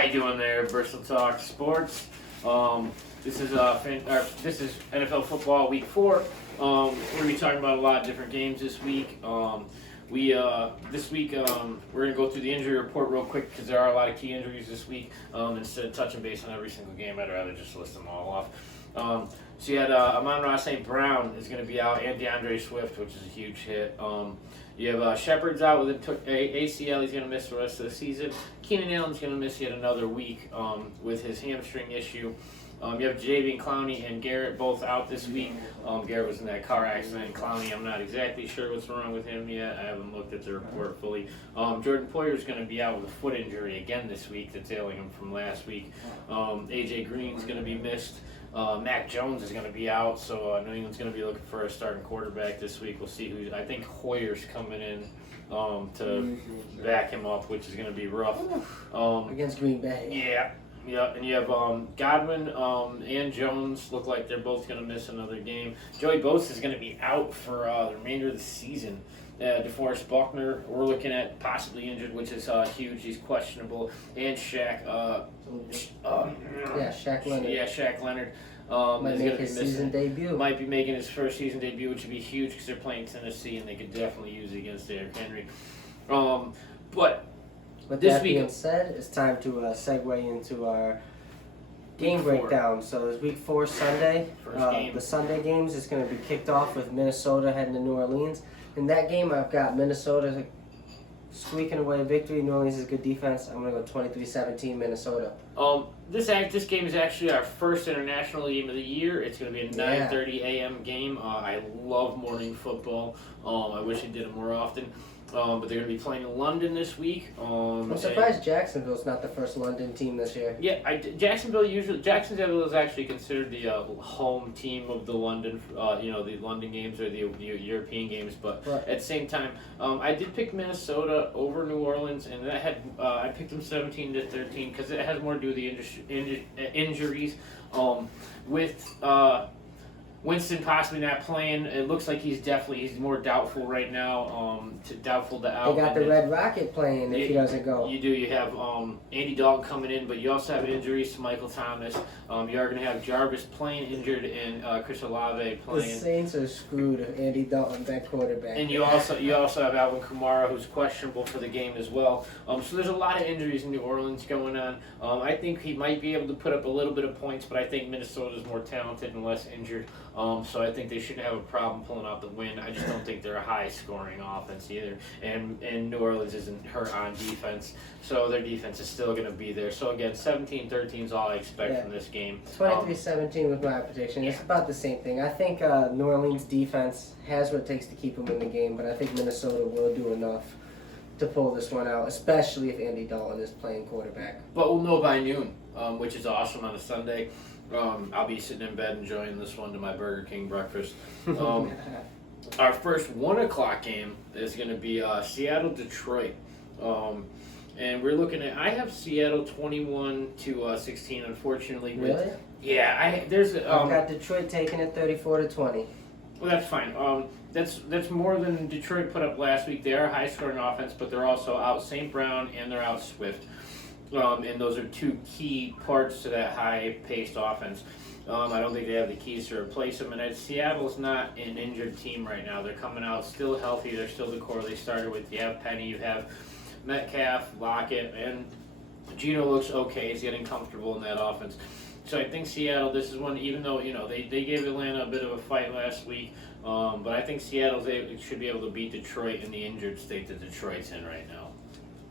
How you doing there, Bristol Talk Sports? This is NFL football week 4. We're gonna be talking about a lot of different games this week. This week we're gonna go through the injury report real quick because there are a lot of key injuries this week. Instead of touching base on every single game, I'd rather just list them all off. So you had Amon-Ra St. Brown is going to be out, and DeAndre Swift, which is a huge hit. You have Shepard's out with an ACL. He's going to miss the rest of the season. Keenan Allen's going to miss yet another week with his hamstring issue. You have Jadeveon Clowney and Garrett both out this week. Garrett was in that car accident. Clowney, I'm not exactly sure what's wrong with him yet. I haven't looked at the report fully. Jordan Poyer is going to be out with a foot injury again this week that's ailing him from last week. AJ Green's going to be missed. Mac Jones is going to be out, so New England's going to be looking for a starting quarterback this week. We'll see who. I think Hoyer's coming in to back him up, which is going to be rough. Against Green Bay. Yeah, and you have Godwin and Jones look like they're both going to miss another game. Joey Bosa is going to be out for the remainder of the season. DeForest Buckner, we're looking at possibly injured, which is huge. He's questionable. And Shaq. Shaq Leonard. Yeah, Shaq Leonard. Might make his season debut. Might be making his first season debut, which would be huge because they're playing Tennessee and they could definitely use it against Derrick Henry. But with this that week, being said, it's time to segue into our game breakdown. So it's week 4 Sunday. First game. The Sunday games is going to be kicked off with Minnesota heading to New Orleans. In that game, I've got Minnesota squeaking away a victory. New Orleans is good defense. I'm going to go 23-17 Minnesota. This game is actually our first international game of the year. It's going to be a 9:30 a.m. game. I love morning football. I wish I did it more often. But they're going to be playing in London this week. I'm surprised Jacksonville's not the first London team this year. Yeah, Jacksonville is actually considered the home team of the London, the London games or the European games. But at the same time, I did pick Minnesota over New Orleans, and that had I picked them 17-13 because it has more to do with the injuries. With Winston possibly not playing, it looks like he's more doubtful right now. Doubtful to out. They got the Red Rocket playing if he doesn't go. You do. You have Andy Dalton coming in, but you also have injuries to Michael Thomas. You are going to have Jarvis playing injured and Chris Olave playing. The Saints are screwed if Andy Dalton that quarterback. And you also have Alvin Kamara, who's questionable for the game as well. So there's a lot of injuries in New Orleans going on. I think he might be able to put up a little bit of points, but I think Minnesota's more talented and less injured. So I think they shouldn't have a problem pulling out the win. I just don't think they're a high-scoring offense either. And New Orleans isn't hurt on defense, so their defense is still going to be there. So again, 17-13 is all I expect from this game. 23-17 was my prediction. It's about the same thing. I think New Orleans defense has what it takes to keep them in the game, but I think Minnesota will do enough to pull this one out, especially if Andy Dalton is playing quarterback. But we'll know by noon, which is awesome on a Sunday. I'll be sitting in bed enjoying this one to my Burger King breakfast. Our first 1 o'clock game is going to be Seattle-Detroit. And we're looking at, I have Seattle 21-16, unfortunately. Really? Yeah, I've got Detroit taking it 34-20. Well, that's fine. That's more than Detroit put up last week. They are a high-scoring offense, but they're also out St. Brown and they're out Swift. And those are two key parts to that high-paced offense. I don't think they have the keys to replace them. And Seattle's not an injured team right now. They're coming out still healthy. They're still the core they started with. You have Penny, you have Metcalf, Lockett, and Gino looks okay. He's getting comfortable in that offense. So I think Seattle, this is one, even though, they gave Atlanta a bit of a fight last week, but I think Seattle should be able to beat Detroit in the injured state that Detroit's in right now.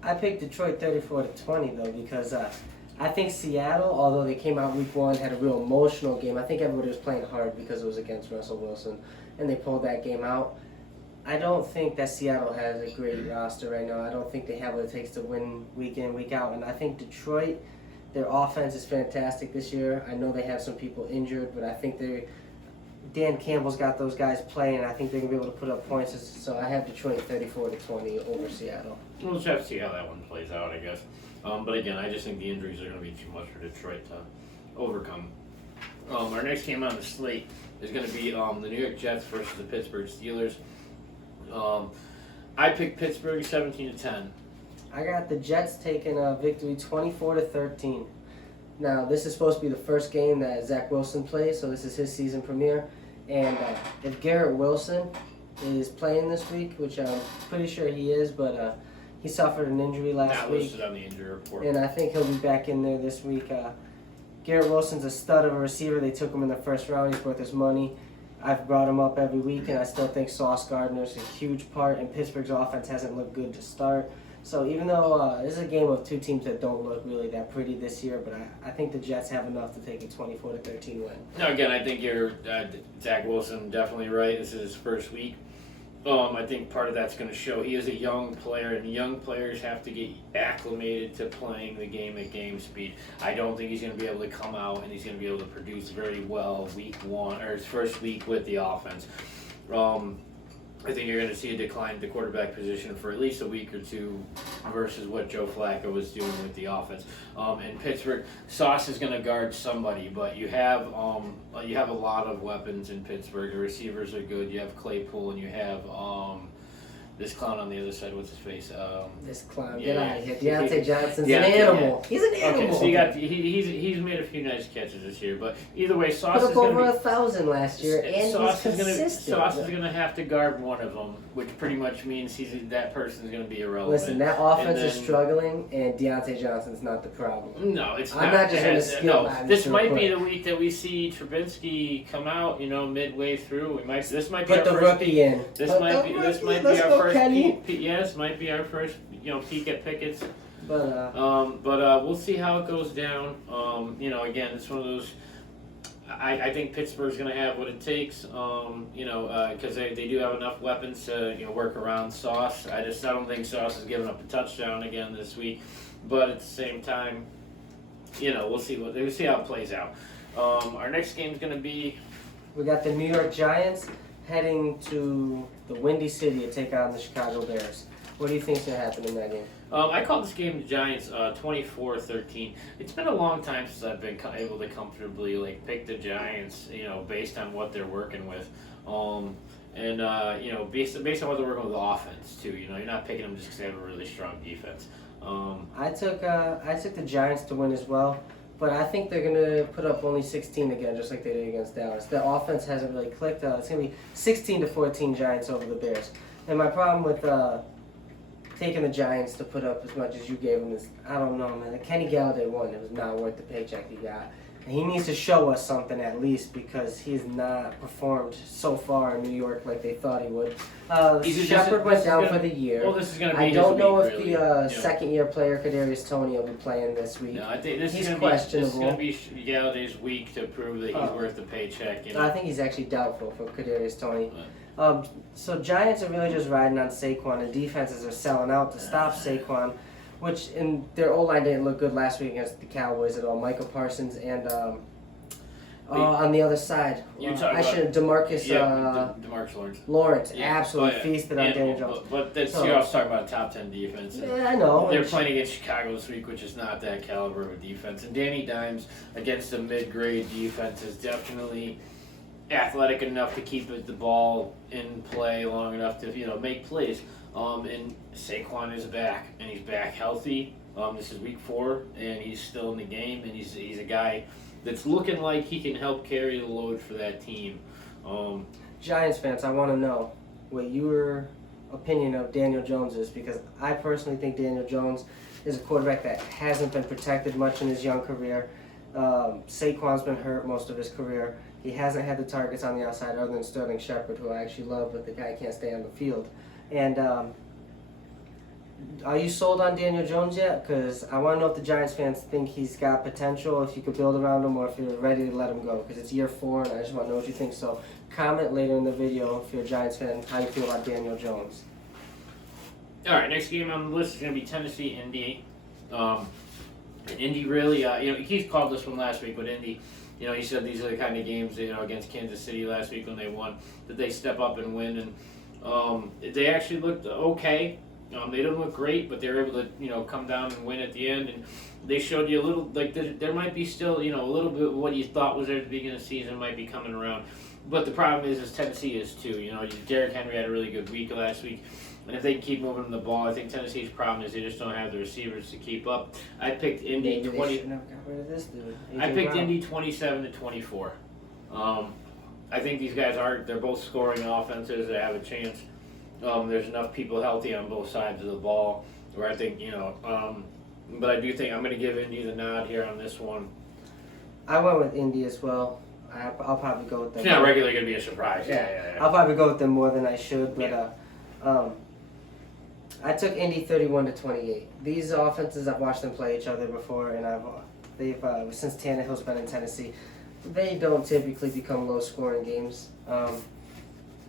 I picked Detroit 34-20 though because I think Seattle, although they came out week 1, had a real emotional game. I think everybody was playing hard because it was against Russell Wilson, and they pulled that game out. I don't think that Seattle has a great roster right now. I don't think they have what it takes to win week in, week out. And I think Detroit, their offense is fantastic this year. I know they have some people injured, but I think Dan Campbell's got those guys playing, and I think they're going to be able to put up points. So I have Detroit 34-20 over Seattle. We'll just have to see how that one plays out, I guess. But again, I just think the injuries are going to be too much for Detroit to overcome. Our next game on the slate is going to be the New York Jets versus the Pittsburgh Steelers. I picked Pittsburgh 17-10. I got the Jets taking a victory 24-13. Now, this is supposed to be the first game that Zach Wilson plays, so this is his season premiere. And if Garrett Wilson is playing this week, which I'm pretty sure he is, but he suffered an injury last week. Listed on the injury report. And I think he'll be back in there this week. Garrett Wilson's a stud of a receiver. They took him in the first round. He's worth his money. I've brought him up every week, and I still think Sauce Gardner's a huge part, and Pittsburgh's offense hasn't looked good to start. So even though this is a game of two teams that don't look really that pretty this year, but I think the Jets have enough to take a 24-13 win. No, again, I think you're Zach Wilson definitely right. This is his first week. I think part of that's going to show he is a young player, and young players have to get acclimated to playing the game at game speed. I don't think he's going to be able to come out and he's going to be able to produce very well week one or his first week with the offense. I think you're going to see a decline in the quarterback position for at least a week or two versus what Joe Flacco was doing with the offense. In Pittsburgh, Sauce is going to guard somebody, but you have a lot of weapons in Pittsburgh. The receivers are good. You have Claypool, and you have this clown on the other side. What's his face? This clown, yeah, get out of here. Deontay Johnson's an Deontay, animal. He's an animal. Okay, so you got he's made a few nice catches this year, but either way, Sauce put is up going over to 1,000 last year, and Sauce he's is going consistent. Sauce is going to have to guard one of them, which pretty much means that person's going to be irrelevant. Listen, that offense is then- struggling, and Deontay Johnson's not the problem. No, it's not. I'm not just gonna skip No, by this this might real be quick. the week that we see Trubinsky come out. Midway through, this might be Put our the first rookie in. This Put might the be this rookie. might Let's be our go, first Kenny. peek. Yes, might be our first peek at Pickett's. But We'll see how it goes down. Again, it's one of those. I think Pittsburgh's going to have what it takes. Because they do have enough weapons to work around Sauce. I don't think Sauce has given up a touchdown again this week. But at the same time, we'll see how it plays out. Our next game is going to be. we got the New York Giants heading to the Windy City to take on the Chicago Bears. What do you think's going to happen in that game? I called this game the Giants 24-13. It's been a long time since I've been able to comfortably pick the Giants, based on what they're working with, based on what they're working with the offense too. You're not picking them just because they have a really strong defense. I took the Giants to win as well, but I think they're going to put up only 16 again, just like they did against Dallas. The offense hasn't really clicked. It's going to be 16-14 Giants over the Bears. And my problem with taking the Giants to put up as much as you gave them is, I don't know, man. Kenny Galladay won. It was not worth the paycheck he got. And he needs to show us something at least, because he has not performed so far in New York like they thought he would. Shepard went down for the year. Well, this is going to be I don't know if really, the second-year player Kadarius Toney will be playing this week. No, I think this He's is questionable. going to be Galladay's week to prove that he's worth the paycheck. I think he's actually doubtful for Kadarius Toney. So Giants are really just riding on Saquon, and defenses are selling out to stop Saquon, which in their O-line didn't look good last week against the Cowboys at all. Michael Parsons and on the other side, DeMarcus Lawrence absolutely feasted on Daniel Jones. But you're also talking about a top 10 defense. Yeah, I know. They're playing against Chicago this week, which is not that caliber of a defense. And Danny Dimes against a mid-grade defense is definitely athletic enough to keep the ball in play long enough to make plays. And Saquon is back, and he's back healthy. This is week 4, and he's still in the game, and he's a guy that's looking like he can help carry the load for that team. Giants fans, I want to know what your opinion of Daniel Jones is, because I personally think Daniel Jones is a quarterback that hasn't been protected much in his young career. Saquon's been hurt most of his career. He hasn't had the targets on the outside other than Sterling Shepard, who I actually love, but the guy can't stay on the field. And are you sold on Daniel Jones yet? Because I want to know if the Giants fans think he's got potential, if you could build around him, or if you're ready to let him go. Because it's year 4, and I just want to know what you think. So comment later in the video if you're a Giants fan how you feel about Daniel Jones. All right, next game on the list is going to be Tennessee-Indy. And Indy really, Keith called this one last week, but Indy, he said these are the kind of games, against Kansas City last week when they won, that they step up and win. And they actually looked okay. They didn't look great, but they were able to, come down and win at the end. And they showed you a little, there might be still, a little bit of what you thought was there at the beginning of the season might be coming around. But the problem is Tennessee is too. Derrick Henry had a really good week last week. And if they can keep moving the ball, I think Tennessee's problem is they just don't have the receivers to keep up. I picked Indy Maybe 20. They shouldn't have got rid of this dude. I AJ picked Brown. Indy 27-24. I think these guys they're both scoring offenses that have a chance. There's enough people healthy on both sides of the ball where I think, but I do think I'm going to give Indy the nod here on this one. I went with Indy as well. I'll probably go with them. It's not regularly going to be a surprise. Yeah. I'll probably go with them more than I should, but I took Indy 31-28. These offenses, I've watched them play each other before, and they've since Tannehill's been in Tennessee, they don't typically become low-scoring games.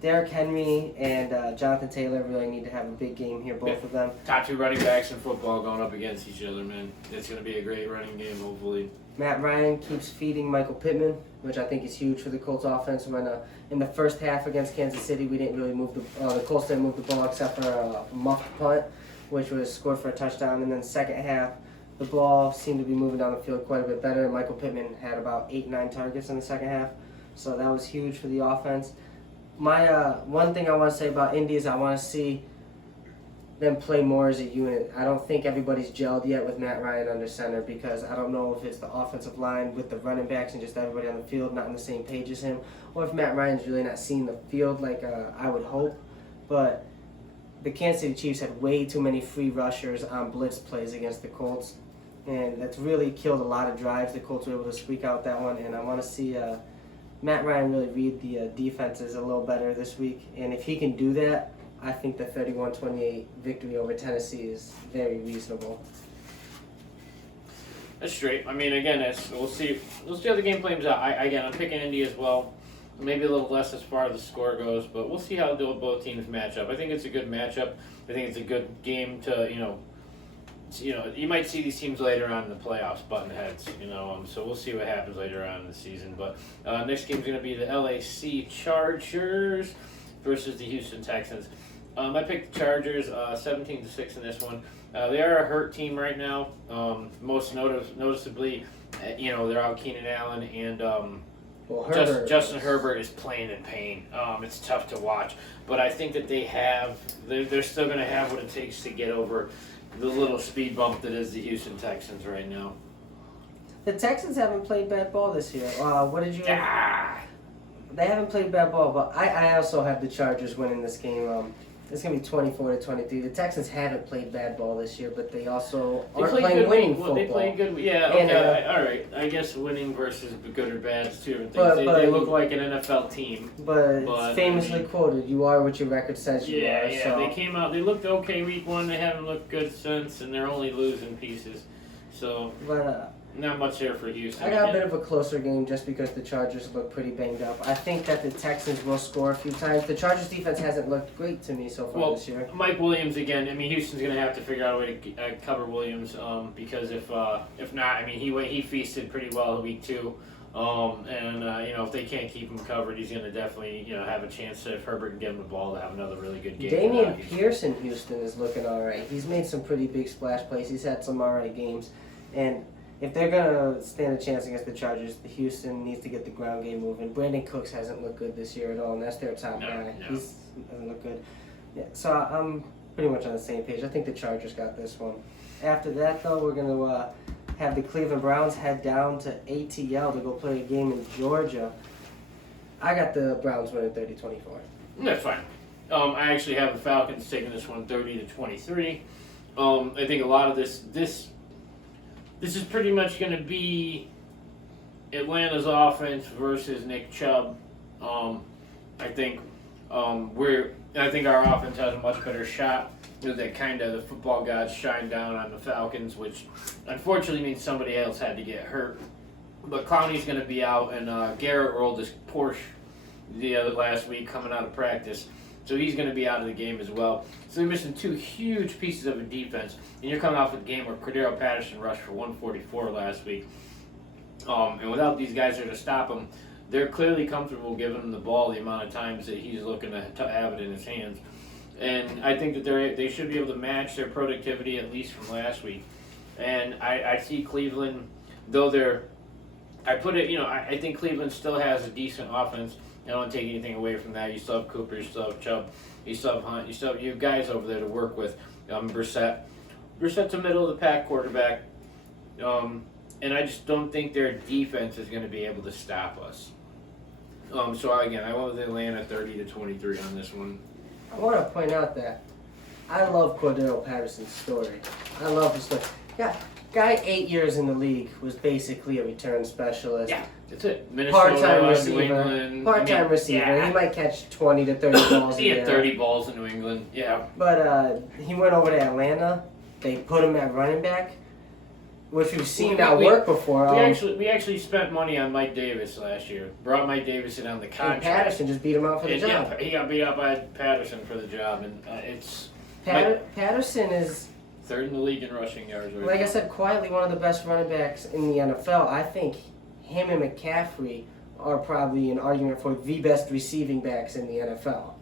Derrick Henry and Jonathan Taylor really need to have a big game here, both of them. Top 2 running backs in football going up against each other, man. It's going to be a great running game, hopefully. Matt Ryan keeps feeding Michael Pittman, which I think is huge for the Colts offense. When in the first half against Kansas City, we didn't really move the Colts didn't move the ball except for a muffed punt, which was scored for a touchdown. And then second half, the ball seemed to be moving down the field quite a bit better. Michael Pittman had about 8-9 targets in the second half, so that was huge for the offense. My one thing I want to say about Indy is I want to see them play more as a unit. I don't think everybody's gelled yet with Matt Ryan under center because I don't know if it's the offensive line with the running backs and just everybody on the field not on the same page as him, or if Matt Ryan's really not seeing the field like I would hope. But the Kansas City Chiefs had way too many free rushers on blitz plays against the Colts, and that's really killed a lot of drives. The Colts were able to squeak out that one, and I want to see Matt Ryan really read the defenses a little better this week. And if he can do that, I think the 31-28 victory over Tennessee is very reasonable. That's straight. I mean, again, we'll see how the game plays out. I'm picking Indy as well. Maybe a little less as far as the score goes, but we'll see how both teams match up. I think it's a good matchup. I think it's a good game to, you might see these teams later on in the playoffs button heads, so we'll see what happens later on in the season. But next game's going to be the LAC Chargers versus the Houston Texans. I picked the Chargers 17-6 in this one. They are a hurt team right now. Most noticeably, they're out Keenan Allen and Justin Herbert is playing in pain. It's tough to watch, but I think that they're still going to have what it takes to get over the little speed bump that is the Houston Texans right now. The Texans haven't played bad ball this year. What did you? They haven't played bad ball, but I also have the Chargers winning this game. It's going to be 24-23. The Texans haven't played bad ball this year, but they also aren't playing winning football. They play good. Yeah, okay. And, all right. I guess winning versus good or bad is two different things. They look like an NFL team. But it's famously quoted, you are what your record says you are. Yeah, so. They came out. They looked okay week 1. They haven't looked good since, and they're only losing pieces. So not much there for Houston. I got a bit of a closer game just because the Chargers look pretty banged up. I think that the Texans will score a few times. The Chargers defense hasn't looked great to me so far this year. Mike Williams again. I mean, Houston's going to have to figure out a way to cover Williams because if not, I mean, he feasted pretty well week 2. If they can't keep him covered, he's going to definitely have a chance to, if Herbert can get him the ball, to have another really good game. Damian Pierce in Houston is looking all right. He's made some pretty big splash plays. He's had some all right games, and if they're going to stand a chance against the Chargers, Houston needs to get the ground game moving. Brandon Cooks hasn't looked good this year at all, and that's their top guy. He doesn't look good. Yeah, so I'm pretty much on the same page. I think the Chargers got this one. After that, though, we're going to have the Cleveland Browns head down to ATL to go play a game in Georgia. I got the Browns winning 30-24. That's fine. I actually have the Falcons taking this one 30-23. I think a lot of this is pretty much going to be Atlanta's offense versus Nick Chubb. I think our offense has a much better shot. That kind of the football gods shine down on the Falcons, which unfortunately means somebody else had to get hurt. But Clowney's going to be out, and Garrett rolled his Porsche the last week coming out of practice. So he's going to be out of the game as well. So they're missing 2 huge pieces of a defense. And you're coming off a game where Cordero Patterson rushed for 144 last week. And without these guys there to stop him, they're clearly comfortable giving him the ball the amount of times that he's looking to have it in his hands. And I think that they should be able to match their productivity at least from last week. And I see Cleveland, though I think Cleveland still has a decent offense. I don't take anything away from that. You still have Cooper, you still have Chubb, you still have Hunt, you have guys over there to work with. Brissett. Brissett's a middle of the pack quarterback, and I just don't think their defense is going to be able to stop us. So again, I went with Atlanta 30-23 on this one. I want to point out that I love Cordero Patterson's story. I love his story. Yeah, guy 8 years in the league was basically a return specialist. Yeah, that's it. Minnesota, Part-time New receiver. England. Part-time receiver. Yeah. He might catch 20 to 30 balls a He year. had 30 balls in New England. Yeah. But he went over to Atlanta. They put him at running back, which we've seen that work before. We actually spent money on Mike Davis last year. Brought Mike Davis in on the contract. And Patterson just beat him out for the job. Yeah, he got beat out by Patterson for the job, and it's Patterson is, third in the league in rushing yards. Right like now. I said, quietly one of the best running backs in the NFL. I think him and McCaffrey are probably an argument for the best receiving backs in the NFL.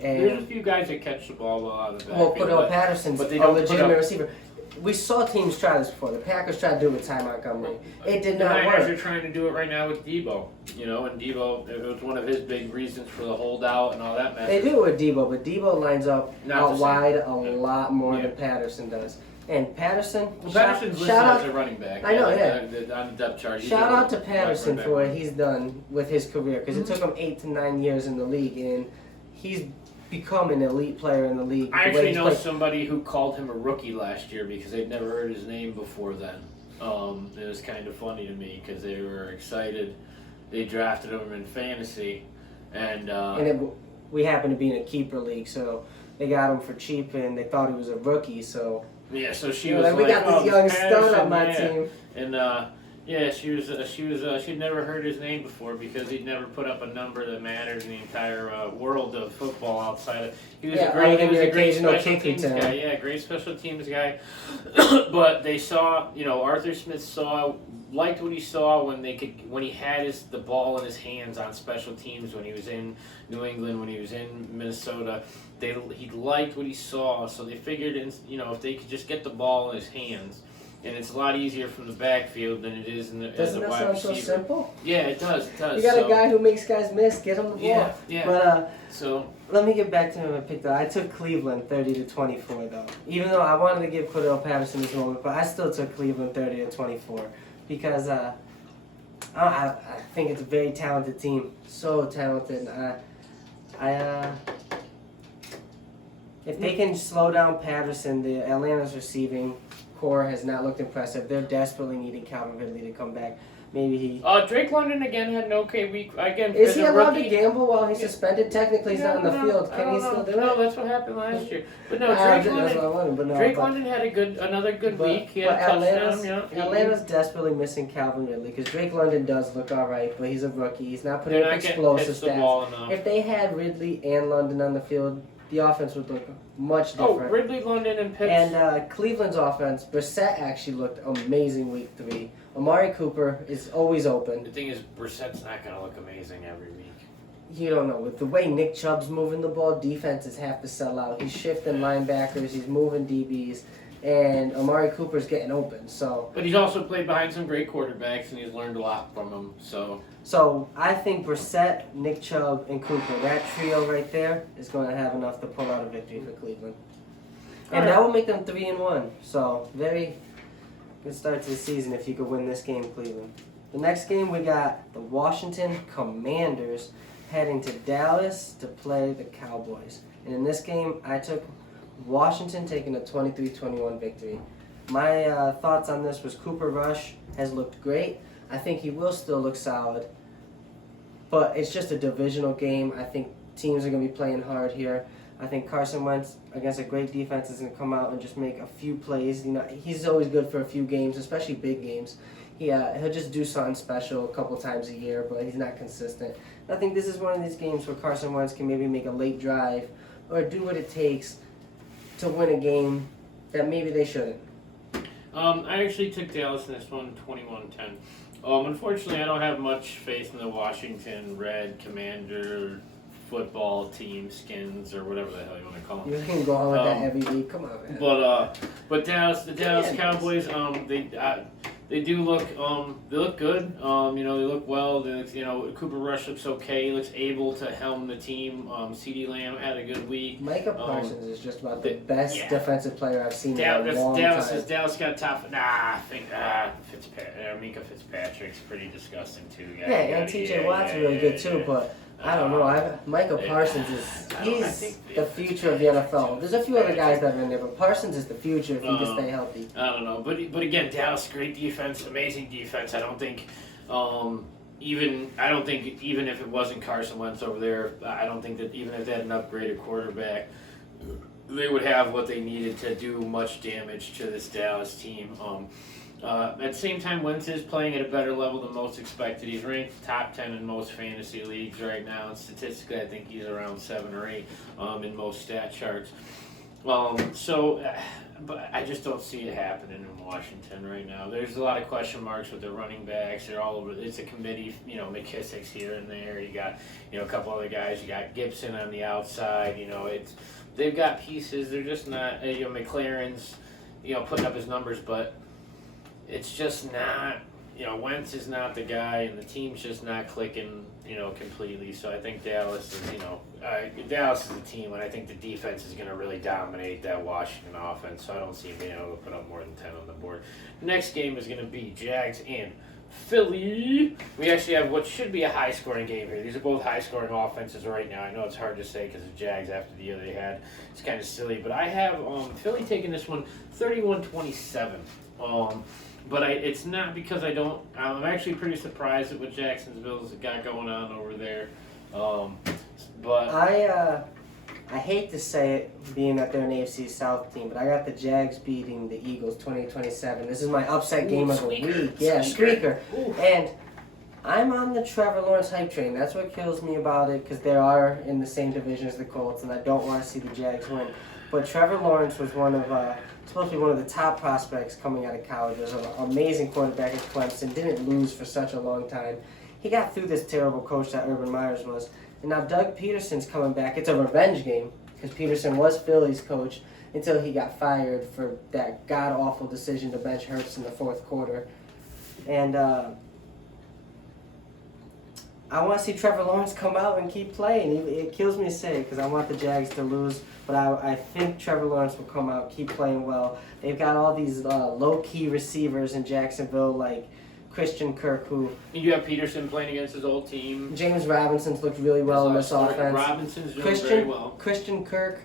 There's a And few guys that catch the ball well out of the well, backfield. Cordell Patterson's but they a don't put legitimate up- receiver. We saw teams try this before. The Packers tried to do it with Ty Montgomery. It did The not Niners work. are trying to do it right now with Debo. And Debo, it was one of his big reasons for the holdout and all that mess. They do it with Debo, but Debo lines up Not out the same. wide a lot more Yeah. than Patterson does. And Patterson, Well, Patterson's listed shout as a out, running back. I know, On the depth chart. He's shout a out to wide Patterson running for what back. he's done with his career, because Mm-hmm. it took him 8 to 9 years in the league, and he's become an elite player in the league. I the way actually he's know played. somebody who called him a rookie last year because they'd never heard his name before then. It was kind of funny to me because they were excited. They drafted him in fantasy, and we happen to be in a keeper league, so they got him for cheap, and they thought he was a rookie, so yeah, so she they're was like, we got "Oh, this young Patterson, stud on my yeah." team. And yeah, she'd never heard his name before because he'd never put up a number that mattered in the entire world of football outside of. He was Yeah, a great, other he than was your a great occasional special kick teams return. guy. Yeah, great special teams guy. But they saw, Arthur Smith liked what he saw when he had the ball in his hands on special teams when he was in New England, when he was in Minnesota. He liked what he saw, so they figured, if they could just get the ball in his hands. And it's a lot easier from the backfield than it is as Doesn't a that wide sound receiver. so simple? Yeah, it does. You got a guy who makes guys miss, get him the ball. Yeah, yeah. But So let me get back to him. I picked up. I took Cleveland 30-24 though. Even though I wanted to give Cordell Patterson his moment, but I still took Cleveland 30-24 because I think it's a very talented team. So talented. If they can slow down Patterson, the Atlanta's receiving core has not looked impressive. They're desperately needing Calvin Ridley to come back. Maybe he. Drake London again had an okay week. Again, Is as he a allowed to rookie- gamble while he's suspended? Technically, he's not in the field. I Can he don't still know. do it? No, that's what happened last year. But no, Drake That's what London. I wanted, but no. Drake but, London had another good but, week. He had but a touchdown. Atlanta's desperately missing Calvin Ridley because Drake London does look all right, but he's a rookie. He's not putting They're up not getting explosive hits the stats. ball enough. If they had Ridley and London on the field, the offense would look much Oh, different. Ridley, London, and Pitts. And Cleveland's offense, Brissett actually looked amazing week 3. Amari Cooper is always open. The thing is, Brissett's not going to look amazing every week. You don't know. With the way Nick Chubb's moving the ball, defenses have to sell out. He's shifting linebackers, he's moving DBs, and Amari Cooper's getting open. But he's also played behind some great quarterbacks, and he's learned a lot from them. So I think Brissett, Nick Chubb, and Cooper, that trio right there, is going to have enough to pull out a victory for Cleveland. And that will make them 3-1. So very good start to the season if you could win this game, Cleveland. The next game, we got the Washington Commanders heading to Dallas to play the Cowboys. And in this game, I took Washington taking a 23-21 victory. My thoughts on this was Cooper Rush has looked great. I think he will still look solid. But it's just a divisional game. I think teams are going to be playing hard here. I think Carson Wentz, against a great defense, is going to come out and just make a few plays. He's always good for a few games, especially big games. He'll just do something special a couple times a year, but he's not consistent. I think this is one of these games where Carson Wentz can maybe make a late drive or do what it takes to win a game that maybe they shouldn't. I actually took Dallas in this one, 21-10. Unfortunately, I don't have much faith in the Washington Red Commander football team skins or whatever the hell you want to call them. You can go on with that every week. Come on, man. But the Dallas Cowboys, They do look they look good. They look well. Cooper Rush looks okay. He looks able to helm the team. CeeDee Lamb had a good week. Micah Parsons is just about the best defensive player I've seen in a long time. Dallas got top. I think Mika Fitzpatrick's pretty disgusting too. And TJ Watt's really good too, but I don't know. Micah Parsons he's the future of the NFL. There's a few other guys that are in there, but Parsons is the future if he can stay healthy. I don't know, but again, Dallas, great defense, amazing defense. I don't think even if it wasn't Carson Wentz over there, I don't think that even if they had an upgraded quarterback, they would have what they needed to do much damage to this Dallas team. At the same time, Wentz is playing at a better level than most expected. He's ranked top 10 in most fantasy leagues right now, and statistically, I think he's around 7 or 8 in most stat charts. But I just don't see it happening in Washington right now. There's a lot of question marks with the running backs. They're all over. It's a committee. McKissick's here and there. You got a couple other guys. You got Gibson on the outside. They've got pieces. They're just not. McLaren's putting up his numbers, but it's just not, Wentz is not the guy, and the team's just not clicking, completely. So I think Dallas is, Dallas is the team, and I think the defense is going to really dominate that Washington offense. So I don't see him being able to put up more than 10 on the board. Next game is going to be Jags and Philly. We actually have what should be a high-scoring game here. These are both high-scoring offenses right now. I know it's hard to say because the Jags, after the year they had, it's kind of silly. But I have Philly taking this one 31-27. But it's not because I don't. I'm actually pretty surprised at what Jacksonville's got going on over there. But I hate to say it, being that they're an AFC South team, but I got the Jags beating the Eagles 20-27. This is my upset game of the week. Yeah, squeaker. And I'm on the Trevor Lawrence hype train. That's what kills me about it, because they are in the same division as the Colts, and I don't want to see the Jags win. But Trevor Lawrence was supposed to be one of the top prospects coming out of college. He was an amazing quarterback at Clemson, didn't lose for such a long time. He got through this terrible coach that Urban Meyers was. And now Doug Peterson's coming back. It's a revenge game, because Peterson was Philly's coach until he got fired for that god-awful decision to bench Hurts in the fourth quarter. And I want to see Trevor Lawrence come out and keep playing. It kills me to say it because I want the Jags to lose, but I think Trevor Lawrence will come out, keep playing well. They've got all these low-key receivers in Jacksonville, like Christian Kirk, who... You have Peterson playing against his old team. James Robinson's looked really well in this offense. Robinson's doing very well. Christian Kirk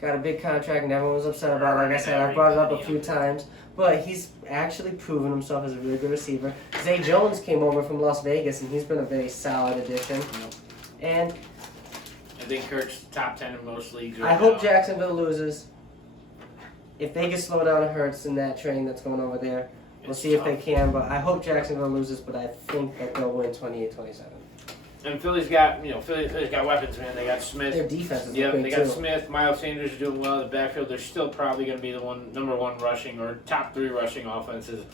got a big contract and everyone was upset about it. Like I said, I brought it up a few times. But he's actually proven himself as a really good receiver. Zay Jones came over from Las Vegas, and he's been a very solid addition. Yep. And I think Kirk's top 10 in most leagues right I hope now. Jacksonville loses. If they can slow down Hurts in that train that's going over there, we'll see if they can. But I hope Jacksonville loses, but I think that they'll win 28-27. And Philly's got weapons, man. They got Smith. Their defense is Yeah, good they got too. Smith. Miles Sanders is doing well in the backfield. They're still probably going to be the number one rushing or top 3 rushing offenses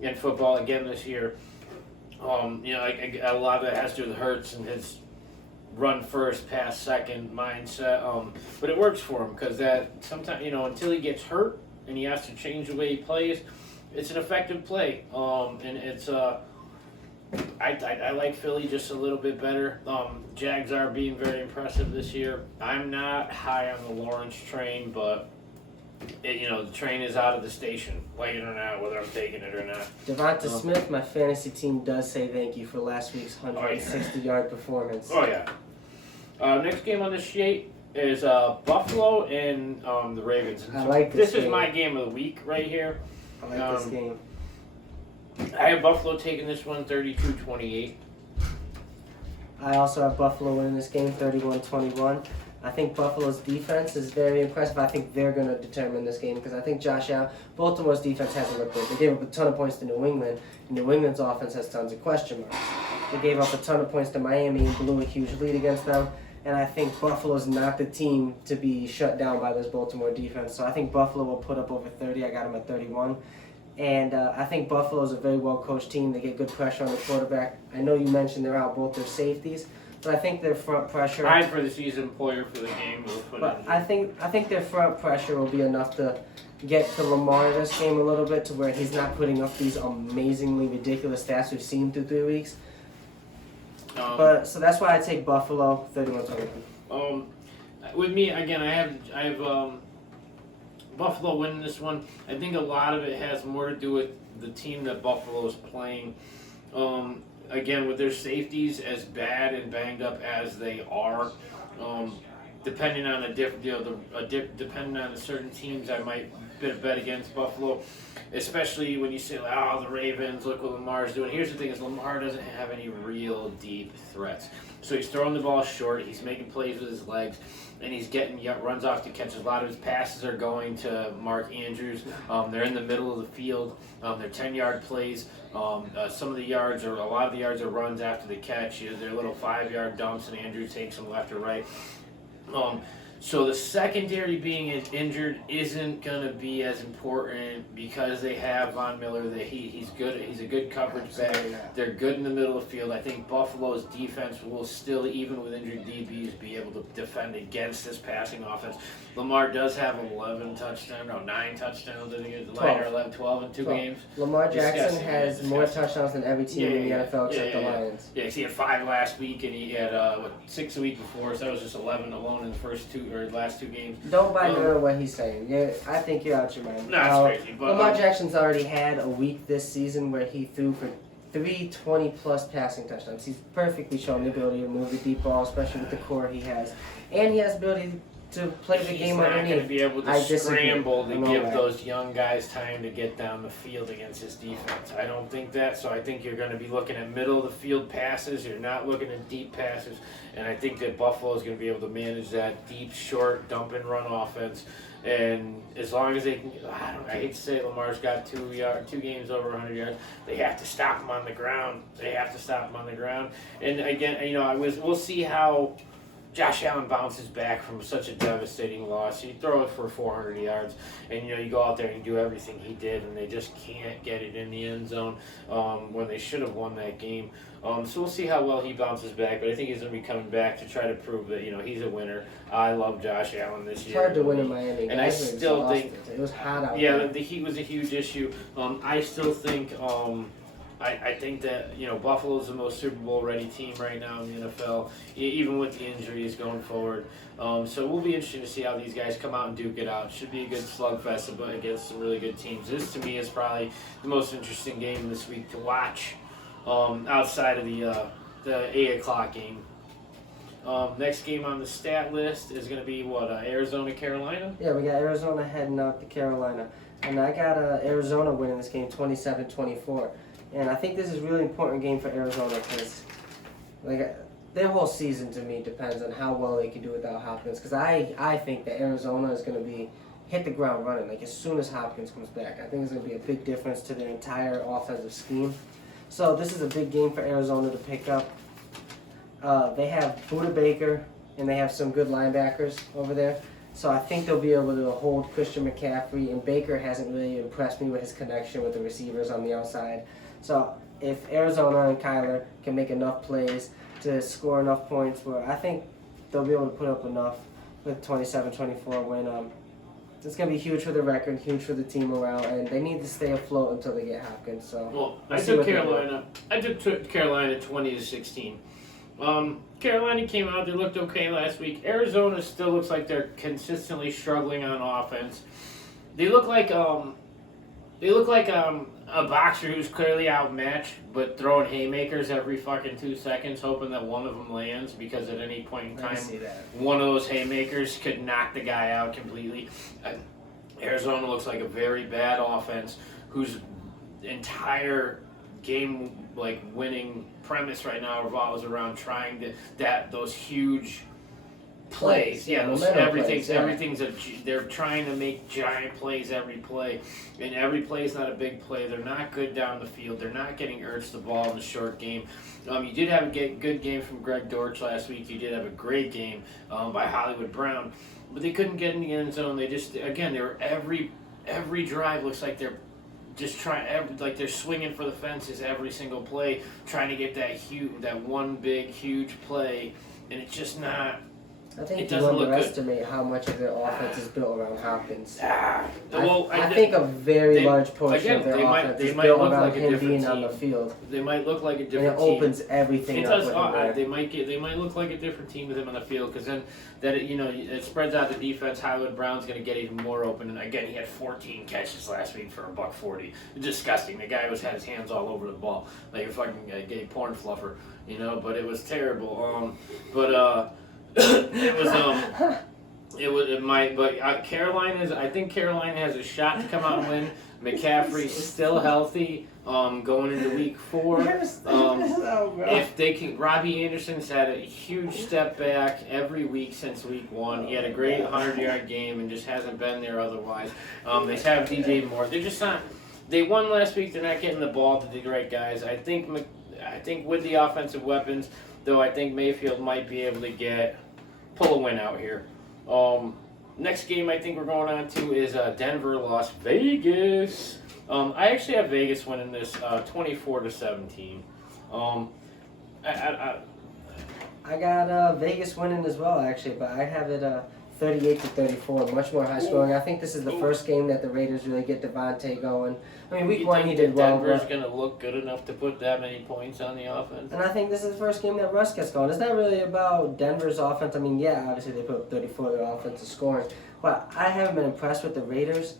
in football again this year. A lot of that has to do with Hurts and his run first, pass second mindset. But it works for him because that sometimes until he gets hurt and he has to change the way he plays, it's an effective play. And it's I like Philly just a little bit better. Jags are being very impressive this year. I'm not high on the Lawrence train, but the train is out of the station, like it or not, whether I'm taking it or not. Devonta Smith, my fantasy team, does say thank you for last week's 160-yard performance. Oh yeah. Next game on the sheet is Buffalo and the Ravens. I like this This game. is my game of the week right here. I like this game. I have Buffalo taking this one 32-28. I also have Buffalo winning this game 31-21. I think Buffalo's defense is very impressive. I think they're going to determine this game because I think Josh Allen, Baltimore's defense hasn't looked good. They gave up a ton of points to New England, and New England's offense has tons of question marks. They gave up a ton of points to Miami and blew a huge lead against them, and I think Buffalo's not the team to be shut down by this Baltimore defense. So I think Buffalo will put up over 30. I got them at 31. And I think Buffalo is a very well-coached team. They get good pressure on the quarterback. I know you mentioned they're out both their safeties, but I think their front pressure. Tied for the season player for the game. But I think their front pressure will be enough to get to Lamar this game a little bit to where he's not putting up these amazingly ridiculous stats we've seen through 3 weeks. So that's why I take Buffalo 31-21. With me again, I have Buffalo winning this one. I think a lot of it has more to do with the team that Buffalo is playing. Again, with their safeties as bad and banged up as they are, depending on depending on the certain teams, I might bet against Buffalo, especially when you say, "Oh, the Ravens, look what Lamar's doing." Here's the thing: is Lamar doesn't have any real deep threats, so he's throwing the ball short. He's making plays with his legs, and he's getting runs off to catches. A lot of his passes are going to Mark Andrews. They're in the middle of the field. They're 10-yard plays. Some of the yards a lot of the yards are runs after the catch. They're little 5-yard dumps, and Andrews takes them left or right. So the secondary being injured isn't going to be as important because they have Von Miller. That he's good. He's a good coverage back. They're good in the middle of the field. I think Buffalo's defense will still, even with injured DBs, be able to defend against this passing offense. Lamar does have 9 touchdowns. I think it's 9 or 11, 12 in 2 games. Lamar Jackson has more touchdowns than every team in the NFL except the Lions. Yeah, he had 5 last week, and he had 6 the week before, so that was just 11 alone in the last 2 games. Don't buy none of what he's saying. Yeah, I think you're out your mind. No, it's crazy. But, Lamar Jackson's already had a week this season where he threw for 320-plus passing touchdowns. He's perfectly shown the ability to move the deep ball, especially with the core he has. And he has the ability to play the game underneath. He's not going to be able to scramble to give those young guys time to get down the field against his defense. I don't think that. So I think you're going to be looking at middle of the field passes. You're not looking at deep passes. And I think that Buffalo is going to be able to manage that deep, short, dump and run offense. And as long as they can, I hate to say it, Lamar's got 2 games over 100 yards. They have to stop him on the ground. And again, we'll see how Josh Allen bounces back from such a devastating loss. You throw it for 400 yards, and you go out there and you do everything he did, and they just can't get it in the end zone when they should have won that game. So we'll see how well he bounces back, but I think he's going to be coming back to try to prove that he's a winner. I love Josh Allen this year. It's hard to win in Miami, and I still think it was hot out there. Yeah, the heat was a huge issue. I still think. I think that Buffalo's the most Super Bowl ready team right now in the NFL, even with the injuries going forward. So it will be interesting to see how these guys come out and duke it out. Should be a good slugfest against some really good teams. This to me is probably the most interesting game this week to watch, outside of the 8:00 game. Next game on the stat list is going to be Arizona Carolina. Yeah, we got Arizona heading out to Carolina, and I got Arizona winning this game 27-24. And I think this is a really important game for Arizona because, their whole season to me depends on how well they can do without Hopkins. Because I think that Arizona is going to hit the ground running as soon as Hopkins comes back. I think it's going to be a big difference to their entire offensive scheme. So this is a big game for Arizona to pick up. They have Budda Baker and they have some good linebackers over there. So I think they'll be able to hold Christian McCaffrey. And Baker hasn't really impressed me with his connection with the receivers on the outside. So if Arizona and Kyler can make enough plays to score enough points, I think they'll be able to put up enough with 27-24 win. It's going to be huge for the record, huge for the team morale, and they need to stay afloat until they get Hopkins. So I took Carolina. I took Carolina 20-16. Carolina came out. They looked okay last week. Arizona still looks like they're consistently struggling on offense. They look like a boxer who's clearly outmatched, but throwing haymakers every fucking 2 seconds, hoping that one of them lands, because at any point in time, one of those haymakers could knock the guy out completely. Arizona looks like a very bad offense whose entire game winning premise right now revolves around trying those huge plays. Yeah, they're trying to make giant plays every play, and every play is not a big play. They're not good down the field. They're not getting Ertz the ball in the short game. You did have a good game from Greg Dortch last week. You did have a great game by Hollywood Brown, but they couldn't get in the end zone. They were every drive looks like they're just like they're swinging for the fences every single play, trying to get that one big huge play, and it's just not. I think It you doesn't look good. underestimate how much of their offense is built around Hopkins. Well, I think a very large portion of their they offense is might built look around like a him different being on the team. field. They might look like a And different it team. opens everything It up does. with him there. They might look like a different team with him on the field because then it spreads out the defense. Hollywood Brown's going to get even more open. And again, he had 14 catches last week for $140. Disgusting. The guy had his hands all over the ball like a fucking gay porn fluffer, But it was terrible. It was Carolina I think Carolina has a shot to come out and win. McCaffrey's still healthy. Going into week 4. If they can, Robbie Anderson's had a huge step back every week since week 1. He had a great 100-yard game and just hasn't been there otherwise. They have DJ Moore. They're just not. They won last week. They're not getting the ball to the right guys. I think with the offensive weapons, though, I think Mayfield might be able to pull a win out here. Next game I think we're going on to is Denver, Las Vegas. I actually have Vegas winning this 24-17. I got Vegas winning as well, actually, but I have it 38-34, much more high scoring. I think this is the first game that the Raiders really get Devontae going. I mean, week 1 he did well. Denver's going to look good enough to put that many points on the offense? And I think this is the first game that Russ gets going. It's not really about Denver's offense. I mean, yeah, obviously they put up 34 their offensive scoring, but I haven't been impressed with the Raiders,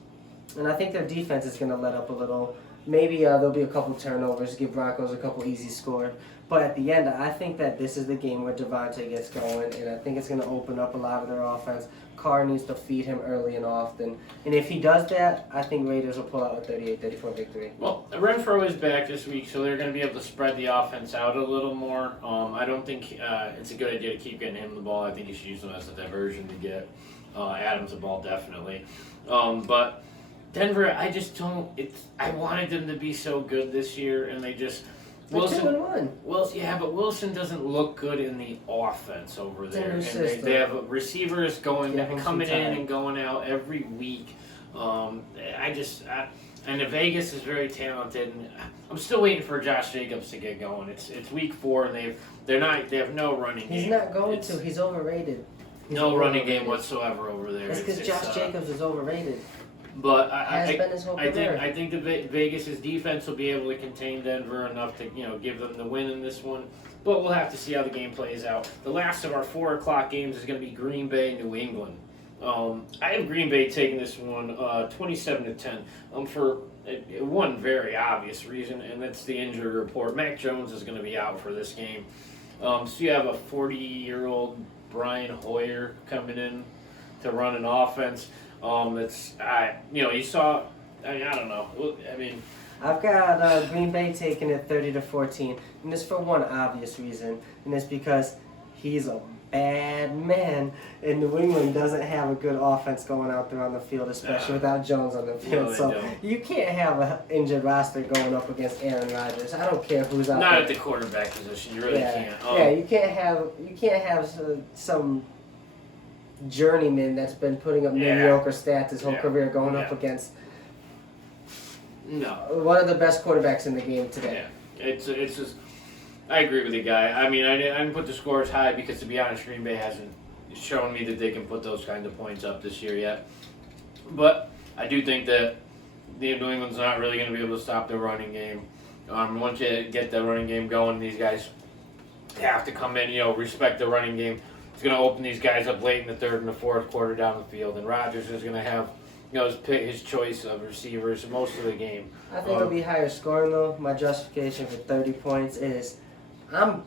and I think their defense is going to let up a little. Maybe there'll be a couple turnovers, give Broncos a couple easy scores. But at the end, I think that this is the game where Devontae gets going, and I think it's going to open up a lot of their offense. Carr needs to feed him early and often. And if he does that, I think Raiders will pull out a 38-34 victory. Well, Renfro is back this week, so they're going to be able to spread the offense out a little more. I don't think it's a good idea to keep getting him the ball. I think you should use him as a diversion to get Adams the ball, definitely. But Denver, I just don't. I wanted them to be so good this year, and they just. Wilson, 2-1. Well, yeah, but Wilson doesn't look good in the offense over there. And they have receivers coming in and going out every week. And Vegas is very talented. And I'm still waiting for Josh Jacobs to get going. It's week 4, and they have no running game. He's not going to. He's overrated. No running game whatsoever over there. It's because Josh Jacobs is overrated. But I think the Vegas' defense will be able to contain Denver enough to give them the win in this one. But we'll have to see how the game plays out. The last of our 4 o'clock games is going to be Green Bay, New England. I have Green Bay taking this one 27-10 for one very obvious reason, and that's the injury report. Mac Jones is going to be out for this game. So you have a 40-year-old Brian Hoyer coming in to run an offense. You saw. I don't know. I've got Green Bay taking it 30-14, and it's for one obvious reason, and it's because he's a bad man, and New England doesn't have a good offense going out there on the field, especially without Jones on the field. So you can't have an injured roster going up against Aaron Rodgers. I don't care who's out there. Not at the quarterback position. You really can't. You can't have some journeyman that's been putting up mediocre stats his whole career going up against one of the best quarterbacks in the game today. Yeah, it's just. I agree with the guy. I didn't put the scores high because, to be honest, Green Bay hasn't shown me that they can put those kinds of points up this year yet. But I do think that New England's not really going to be able to stop the running game. Once you get the running game going, these guys have to come in, respect the running game. It's going to open these guys up late in the 3rd and the 4th quarter down the field, and Rodgers is going to have his choice of receivers most of the game. I think it'll be higher scoring, though. My justification for 30 points is I'm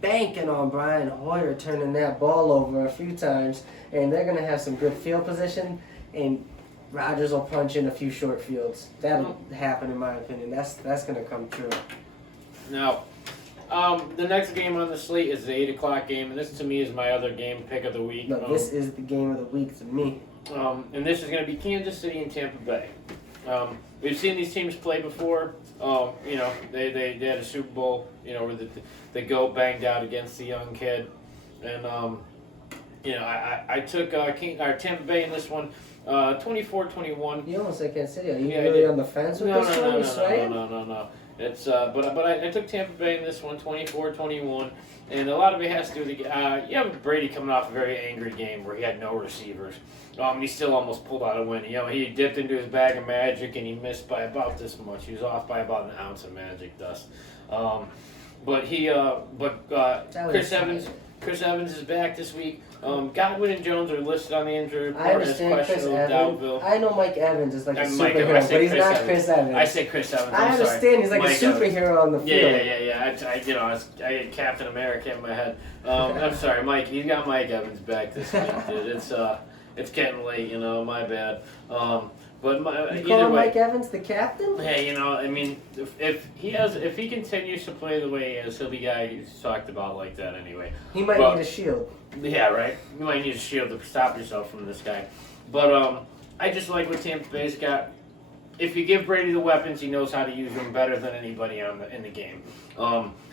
banking on Brian Hoyer turning that ball over a few times, and they're going to have some good field position, and Rodgers will punch in a few short fields. That'll happen, in my opinion. That's going to come true. Now, the next game on the slate is the 8 o'clock game, and this to me is my other game pick of the week. No, this is the game of the week to me. And this is going to be Kansas City and Tampa Bay. We've seen these teams play before. They had a Super Bowl, where the GOAT banged out against the young kid. And, I took Tampa Bay in this one. 24-21. You almost said Kansas City. Are you Yeah, I really did. on the fence with No, this one? You swaying? no. It's but I took Tampa Bay in this one, 24-21, and a lot of it has to do with you have Brady coming off a very angry game where he had no receivers. He still almost pulled out a win. He dipped into his bag of magic and he missed by about this much. He was off by about an ounce of magic dust. But Chris Evans is back this week. Godwin and Jones are listed on the injury I report as understand Chris questionable, Evans. doubtful. I know Mike Evans is like a And Mike superhero, Evans. I say but he's Chris not Evans. Chris Evans. I say Chris Evans. I I'm understand sorry. he's like Mike a superhero on the field. I had Captain America in my head. I'm sorry, Mike. He's got Mike Evans back this week, dude. It's getting late, my bad. But You either call way, Mike Evans the captain? hey, I mean, if he continues to play the way he is, he'll be a guy who's talked about like that anyway. He might But- need a shield. Yeah, right. You might need a shield to stop yourself from this guy. But I just like what Tampa Bay's got. If you give Brady the weapons, he knows how to use them better than anybody in the game.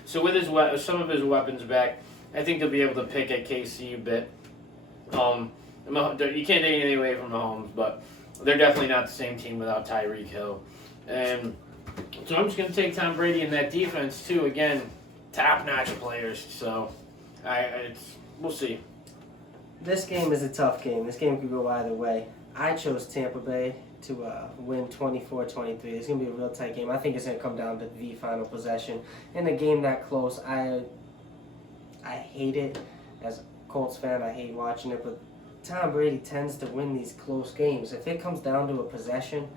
So with some of his weapons back, I think they'll be able to pick at KC a bit. You can't take anything away from Mahomes, but they're definitely not the same team without Tyreek Hill. And so I'm just going to take Tom Brady in that defense too. Again, top-notch players. So we'll see. This game is a tough game. This game could go either way. I chose Tampa Bay to win 24-23. It's going to be a real tight game. I think it's going to come down to the final possession. In a game that close, I hate it. As a Colts fan, I hate watching it, but Tom Brady tends to win these close games. If it comes down to a possession,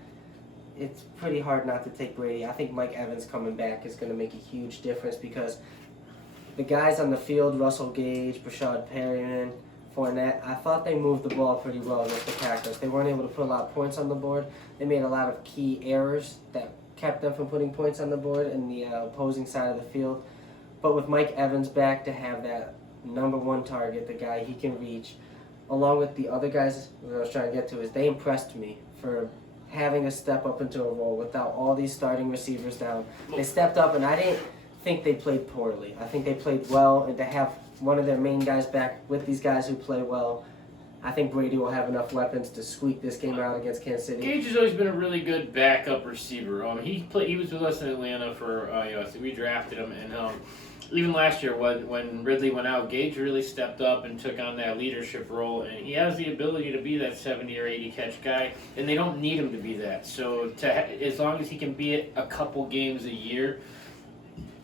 it's pretty hard not to take Brady. I think Mike Evans coming back is going to make a huge difference because the guys on the field, Russell Gage, Brashad Perryman, Fournette, I thought they moved the ball pretty well against the Packers. They weren't able to put a lot of points on the board. They made a lot of key errors that kept them from putting points on the board in the opposing side of the field. But with Mike Evans back to have that number one target, the guy he can reach, along with the other guys that I was trying to get to, is they impressed me for having to step up into a role without all these starting receivers down. They stepped up, and I didn't think they played poorly. I think they played well, and to have one of their main guys back with these guys who play well, I think Brady will have enough weapons to squeak this game out against Kansas City. Gage has always been a really good backup receiver. He was with us in Atlanta for we drafted him, and even last year when Ridley went out, Gage really stepped up and took on that leadership role, and he has the ability to be that 70 or 80 catch guy, and they don't need him to be that. So as long as he can be it a couple games a year,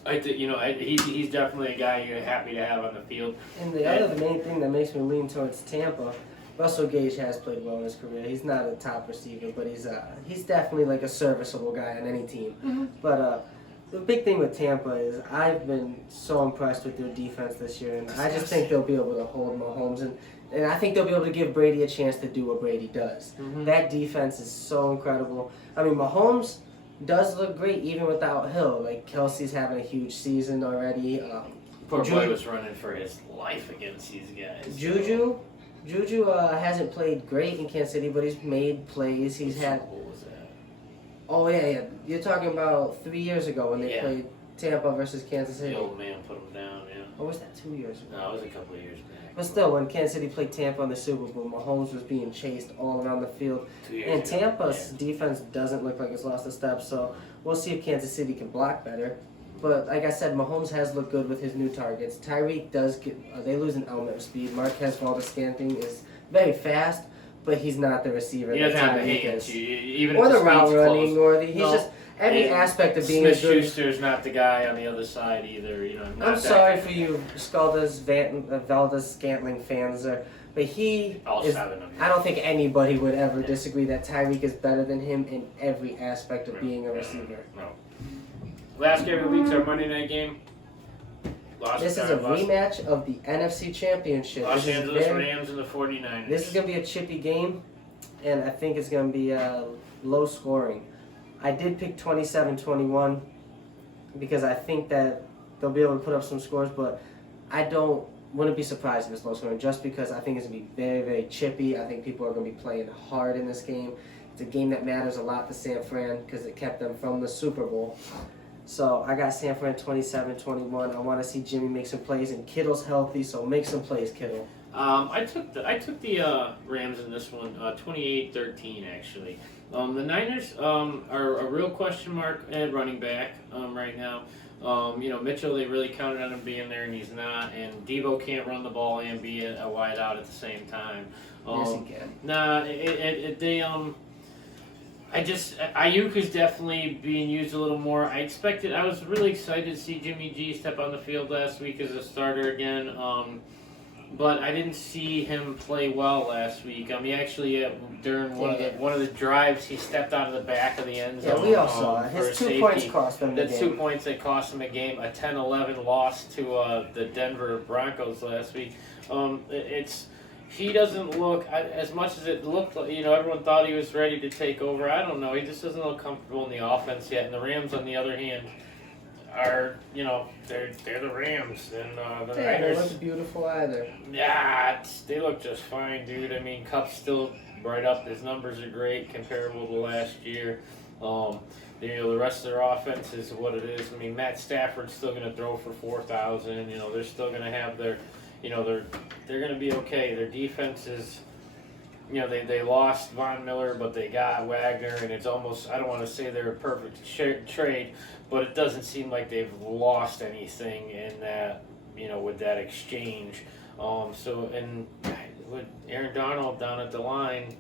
he's definitely a guy you're happy to have on the field. And the main thing that makes me lean towards Tampa, Russell Gage has played well in his career. He's not a top receiver, but he's definitely like a serviceable guy on any team. Mm-hmm. But the big thing with Tampa is I've been so impressed with their defense this year, and I just think they'll be able to hold Mahomes, and I think they'll be able to give Brady a chance to do what Brady does. Mm-hmm. That defense is so incredible. I mean, Mahomes does look great even without Hill. Like, Kelsey's having a huge season already. Poor boy was running for his life against these guys. Juju hasn't played great in Kansas City, but he's made plays. He's had. What was that? Oh yeah. You're talking about 3 years ago when they Yeah. played Tampa versus Kansas City. The old man put him down, yeah. Or was that 2 years ago? No, it was a couple of years back. But still, when Kansas City played Tampa in the Super Bowl, Mahomes was being chased all around the field. 2 years And ago. Tampa's defense doesn't look like it's lost a step, so we'll see if Kansas City can block better. But like I said, Mahomes has looked good with his new targets. Tyreek does they lose an element of speed. Marquez Valdez-Scantling is very fast, but he's not the receiver He that doesn't have the Tyreek hands. is. Even Or if the route speed's running, close. he's just every And aspect of being a good. Smith-Schuster's not the guy on the other side either. Not I'm that sorry guy. for you, Valdez-Scantling fans, but he All is. 7 of them. I don't think anybody would ever disagree that Tyreek is better than him in every aspect of being a receiver. No. Last game of the week is our Monday night game. This is a rematch of the NFC Championship. Los This is Angeles very- Rams and the 49ers. This is going to be a chippy game, and I think it's going to be low scoring. I did pick 27-21 because I think that they'll be able to put up some scores, but I wouldn't be surprised if it's low scoring just because I think it's going to be very, very chippy. I think people are going to be playing hard in this game. It's a game that matters a lot to San Fran because it kept them from the Super Bowl. So I got San Fran 27-21. I want to see Jimmy make some plays, and Kittle's healthy, so make some plays, Kittle. I took the Rams in this one, 28-13 actually. The Niners are a real question mark at running back right now. Mitchell, they really counted on him being there, and he's not. And Debo can't run the ball and be a wide out at the same time. Yes, he can. Nah, Ayuk is definitely being used a little more. I was really excited to see Jimmy G step on the field last week as a starter again. But I didn't see him play well last week. He actually during one of the drives he stepped out of the back of the end zone. Yeah, we all saw it. His 2 points cost them the game. That's 2 points that cost him a game. A 10-11 loss to the Denver Broncos last week. He doesn't look as much as it looked like. Everyone thought he was ready to take over. I don't know. He just doesn't look comfortable in the offense yet. And the Rams, on the other hand, are they're the Rams, and the Niners don't look beautiful either. Yeah, they look just fine, dude. I mean, Cup's still right up. His numbers are great, comparable to last year. The rest of their offense is what it is. I mean, Matt Stafford's still going to throw for 4,000. They're still going to have their, they're going to be okay. Their defense is. They lost Von Miller, but they got Wagner, and it's almost, I don't want to say they're a perfect trade, but it doesn't seem like they've lost anything in that, with that exchange. And with Aaron Donald down at the line,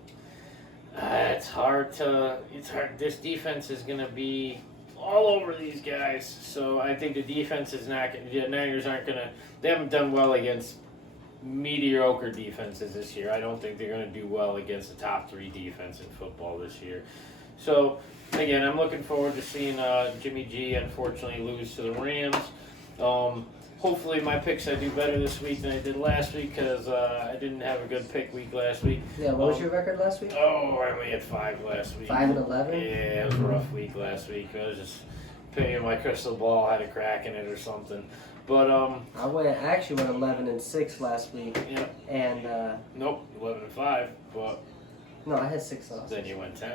it's hard. This defense is going to be all over these guys. So I think the defense is not going to, the Niners they haven't done well against mediocre defenses this year. I don't think they're going to do well against the top 3 defense in football this year. So, again, I'm looking forward to seeing Jimmy G unfortunately lose to the Rams. Hopefully my picks I do better this week than I did last week because I didn't have a good pick week last week. Yeah, what was your record last week? I only had 5 last week. 5-11? Yeah, it was a rough week last week. I was just paying my crystal ball, had a crack in it or something. But I actually went 11-6 last week. Yeah. And nope, 11-5. But no, I had 6 losses. Then you went 10.